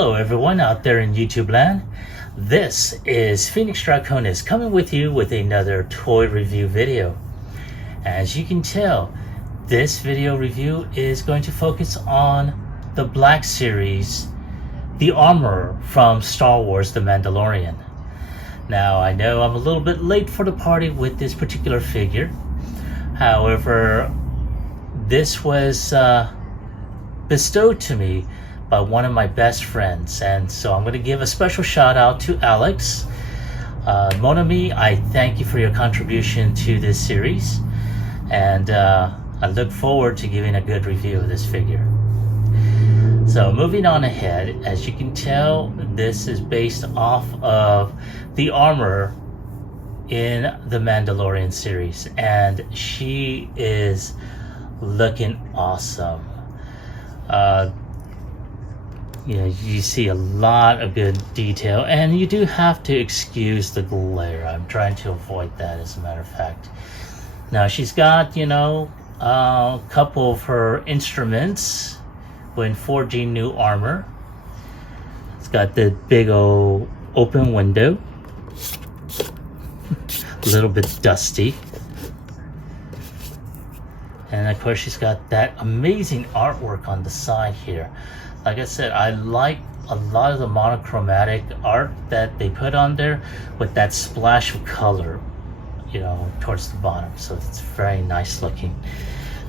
Hello everyone out there in YouTube land. This is Phoenix Draconis coming with you with another toy review video. As you can tell, this video review is going to focus on the Black Series, the armor from Star Wars The Mandalorian. Now I know I'm a little bit late for the party with this particular figure. However, this was bestowed to me by one of my best friends, and so I'm going to give a special shout out to Alex. Mon ami, I thank you for your contribution to this series, and I look forward to giving a good review of this figure. So moving on ahead, as you can tell, this is based off of the armor in the Mandalorian series, and she is looking awesome. You see a lot of good detail, and you do have to excuse the glare. I'm trying to avoid that, as a matter of fact. Now she's got, a couple of her instruments when forging new armor. It's got the big old open window, a little bit dusty. And of course she's got that amazing artwork on the side here. Like I said, I like a lot of the monochromatic art that they put on there with that splash of color, towards the bottom. So it's very nice looking.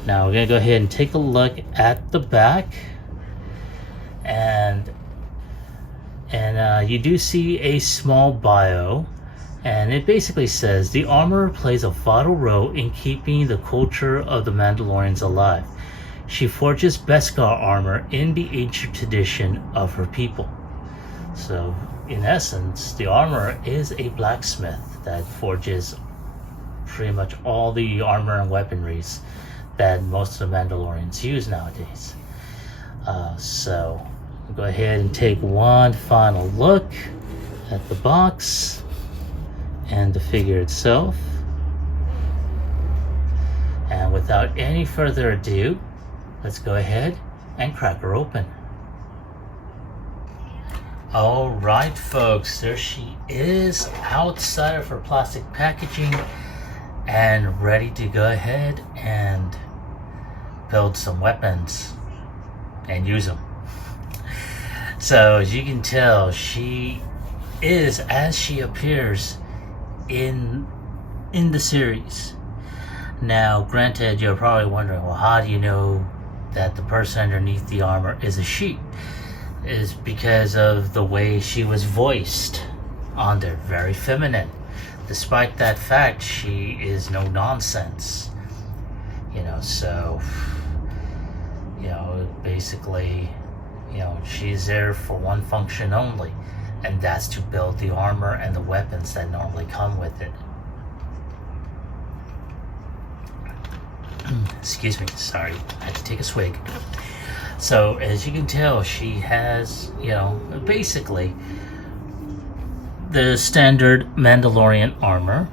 Now we're gonna go ahead and take a look at the back, and you do see a small bio, and it basically says the armor plays a vital role in keeping the culture of the Mandalorians alive. She forges Beskar armor in the ancient tradition of her people. So, in essence, the armor is a blacksmith that forges pretty much all the armor and weaponries that most of the Mandalorians use nowadays. So, we'll go ahead and take one final look at the box and the figure itself. And without any further ado, let's go ahead and crack her open. Alright folks, there she is outside of her plastic packaging and ready to go ahead and build some weapons and use them. So as you can tell, she is as she appears in the series. Now granted, you're probably wondering, well, how do you know that the person underneath the armor is a she? Is because of the way she was voiced on there. Very feminine. Despite that fact, she is no nonsense. Basically, she's there for one function only, and that's to build the armor and the weapons that normally come with it. Excuse me, sorry, I had to take a swig. So as you can tell, she has, basically the standard Mandalorian armor.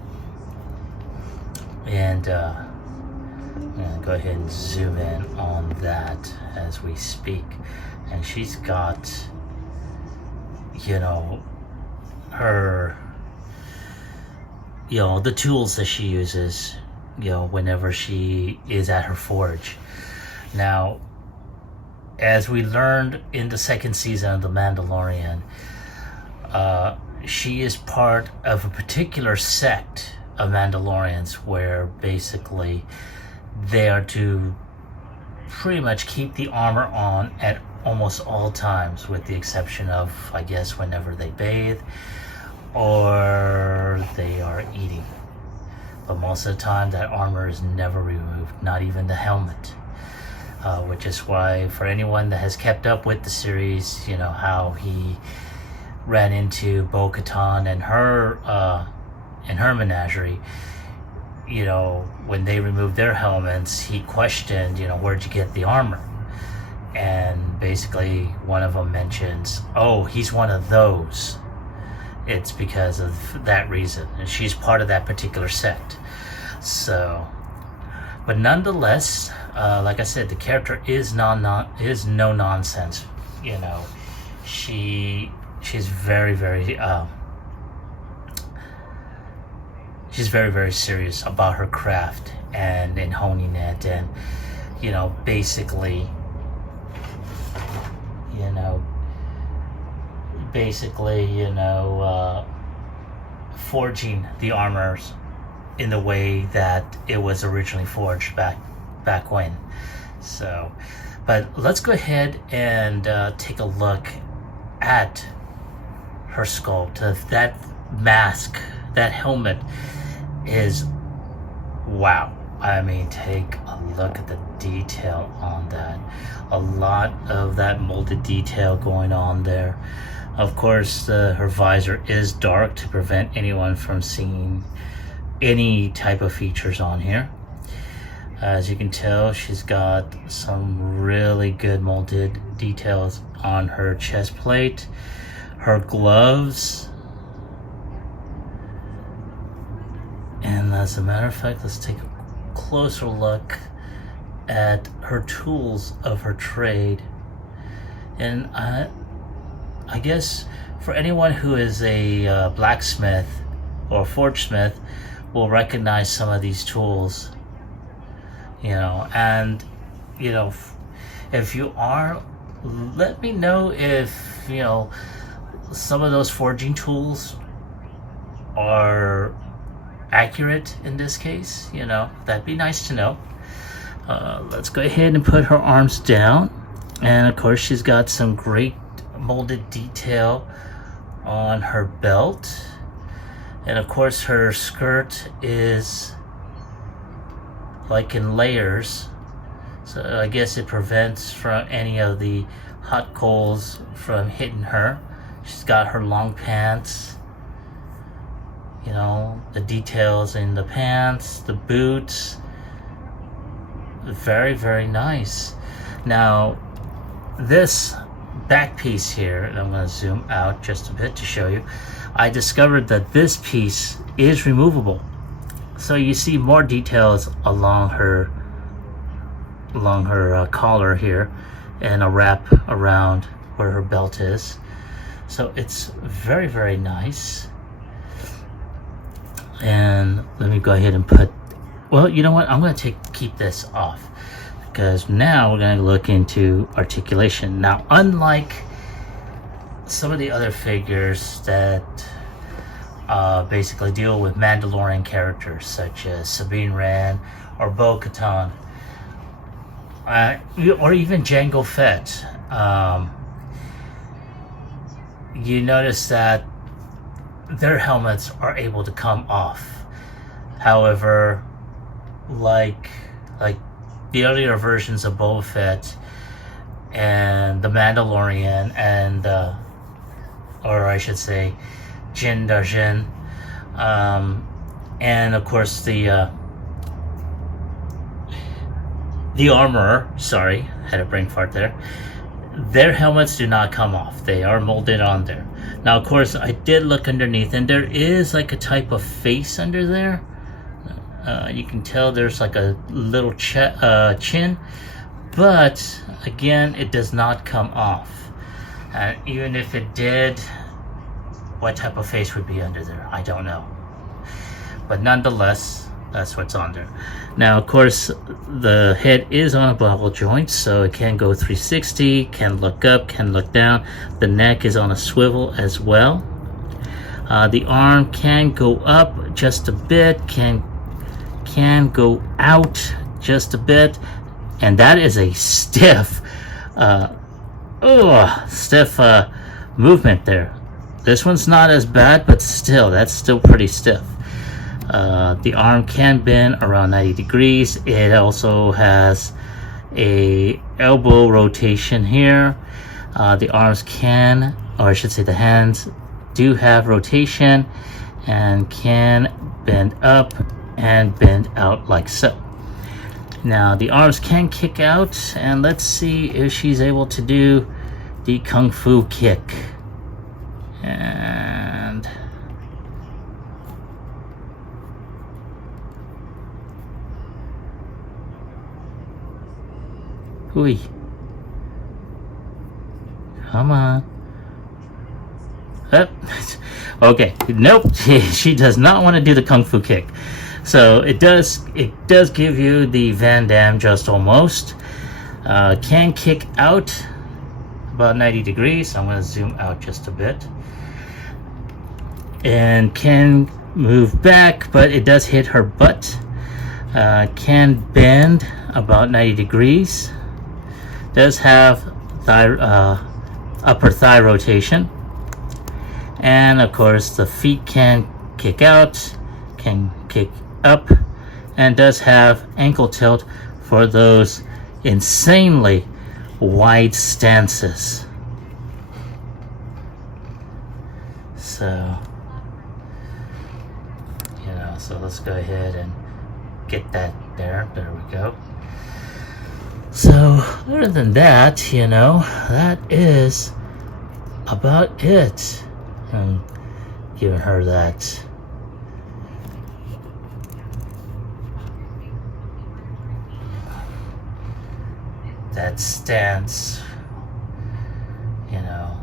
And I'm gonna go ahead and zoom in on that as we speak. And she's got, her, the tools that she uses, whenever she is at her forge. Now, as we learned in the second season of The Mandalorian, she is part of a particular sect of Mandalorians where basically they are to pretty much keep the armor on at almost all times, with the exception of, I guess, whenever they bathe or they are eating. But most of the time that armor is never removed, not even the helmet. Which is why, for anyone that has kept up with the series, how he ran into Bo-Katan and her menagerie, when they removed their helmets, he questioned, where'd you get the armor? And basically one of them mentions, oh, he's one of those. It's because of that reason, and she's part of that particular sect. So, but nonetheless, like I said, the character is no nonsense. she's very, very she's very, very serious about her craft and in honing it, and basically forging the armors in the way that it was originally forged back when. So, but let's go ahead and take a look at her sculpt. That mask, that helmet is wow. I mean, take a look at the detail on that. A lot of that molded detail going on there. Of course, her visor is dark to prevent anyone from seeing any type of features on here. As you can tell, she's got some really good molded details on her chest plate, her gloves, and as a matter of fact, let's take a closer look at her tools of her trade. And I guess for anyone who is a blacksmith or forge smith will recognize some of these tools, and if you are, let me know if some of those forging tools are accurate in this case. That'd be nice to know. Let's go ahead and put her arms down, and of course she's got some great molded detail on her belt, and of course her skirt is like in layers, so I guess it prevents from any of the hot coals from hitting her. She's got her long pants, the details in the pants, the boots, very, very nice. Now this back piece here, and I'm going to zoom out just a bit to show you, I discovered that this piece is removable. So you see more details along her collar here, and a wrap around where her belt is. So it's very, very nice. And let me go ahead and put, well, you know what, I'm going to keep this off, because now we're going to look into articulation. Now, unlike some of the other figures that basically deal with Mandalorian characters such as Sabine Wren or Bo-Katan, or even Jango Fett, you notice that their helmets are able to come off. However, like the earlier versions of Boba Fett and the Mandalorian, and or I should say Jin Darjin, and of course the armorer, sorry, had a brain fart there, their helmets do not come off. They are molded on there. Now, of course, I did look underneath, and there is like a type of face under there. You can tell there's like a little chin, but again, it does not come off. And even if it did, what type of face would be under there? I don't know. But nonetheless, that's what's on there. Now, of course, the head is on a ball joint, so it can go 360, can look up, can look down. The neck is on a swivel as well. The arm can go up just a bit, can go out just a bit, and that is a stiff movement there. This one's not as bad, but still, that's still pretty stiff. The arm can bend around 90 degrees. It also has a elbow rotation here. The arms can, or I should say the hands do have rotation and can bend up and bend out like so. Now the arms can kick out, and let's see if she's able to do the Kung Fu kick. And hooey. Come on. Okay, nope, she does not want to do the kung fu kick. So it does give you the Van Damme just almost. Can kick out about 90 degrees. I'm going to zoom out just a bit. And can move back, but it does hit her butt. Can bend about 90 degrees. Does have upper thigh rotation. And of course the feet can kick out, can kick up, and does have ankle tilt for those insanely wide stances. So, you know, so let's go ahead and get that there. There we go. So, other than that, you know, that is about it. I'm giving her that stance, you know.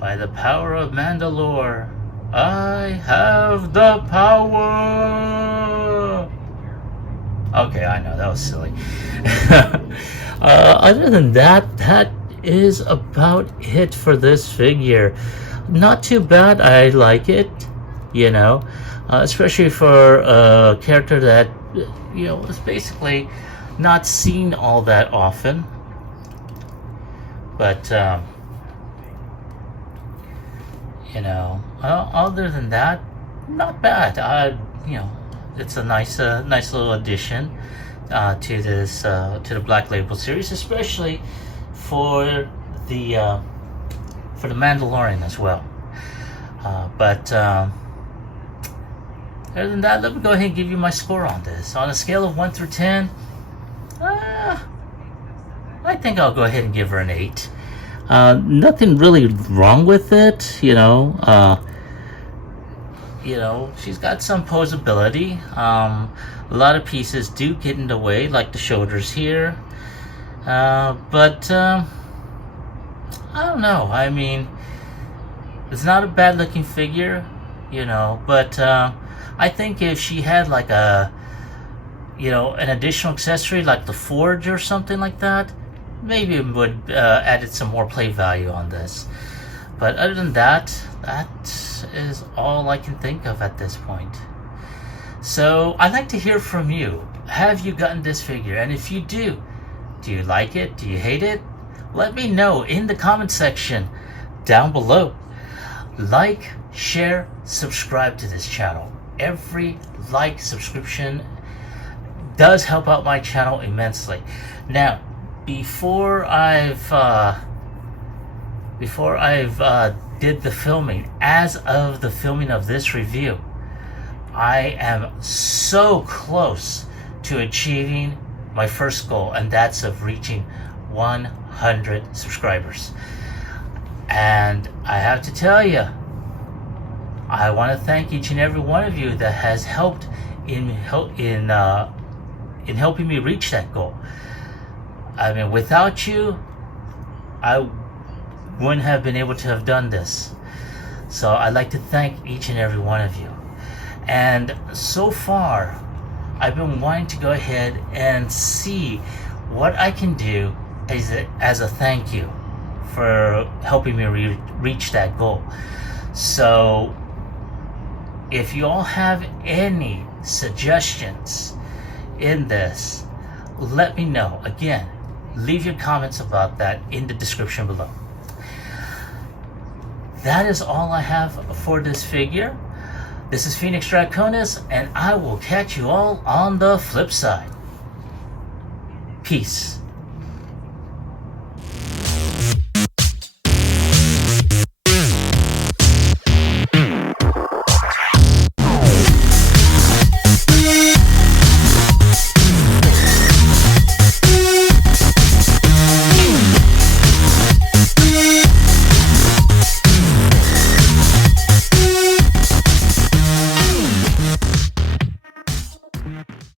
By the power of Mandalore, I have the power. Okay, I know that was silly. Other than that, that is about it for this figure. Not too bad. I like it, you know, especially for a character that, you know, is basically not seen all that often. But you know, other than that, not bad. You know, it's a nice little addition to this to the Black Label series, especially for the Mandalorian as well. But other than that, let me go ahead and give you my score on this. On a scale of 1 through 10, I think I'll go ahead and give her an 8. Nothing really wrong with it, you know. You know, she's got some posability. A lot of pieces do get in the way, like the shoulders here. But I don't know. I mean, it's not a bad looking figure, you know, but I think if she had like a, you know, an additional accessory like the forge or something like that, maybe it would added some more play value on this. But other than that, that is all I can think of at this point. So I'd like to hear from you. Have you gotten this figure? And if you do you like it? Do you hate it? Let me know in the comment section down below. Like, share, subscribe to this channel. Every like, subscription does help out my channel immensely. Now, before I've did the filming, as of the filming of this review, I am so close to achieving my first goal, and that's of reaching 100 subscribers. And I have to tell you, I want to thank each and every one of you that has helped in helping me reach that goal. I mean, without you, I wouldn't have been able to have done this. So I'd like to thank each and every one of you. And so far, I've been wanting to go ahead and see what I can do as a thank you for helping me reach that goal. So if you all have any suggestions in this, let me know. Again, leave your comments about that in the description below. That is all I have for this figure. This is Phoenix Draconis, and I will catch you all on the flip side. Peace.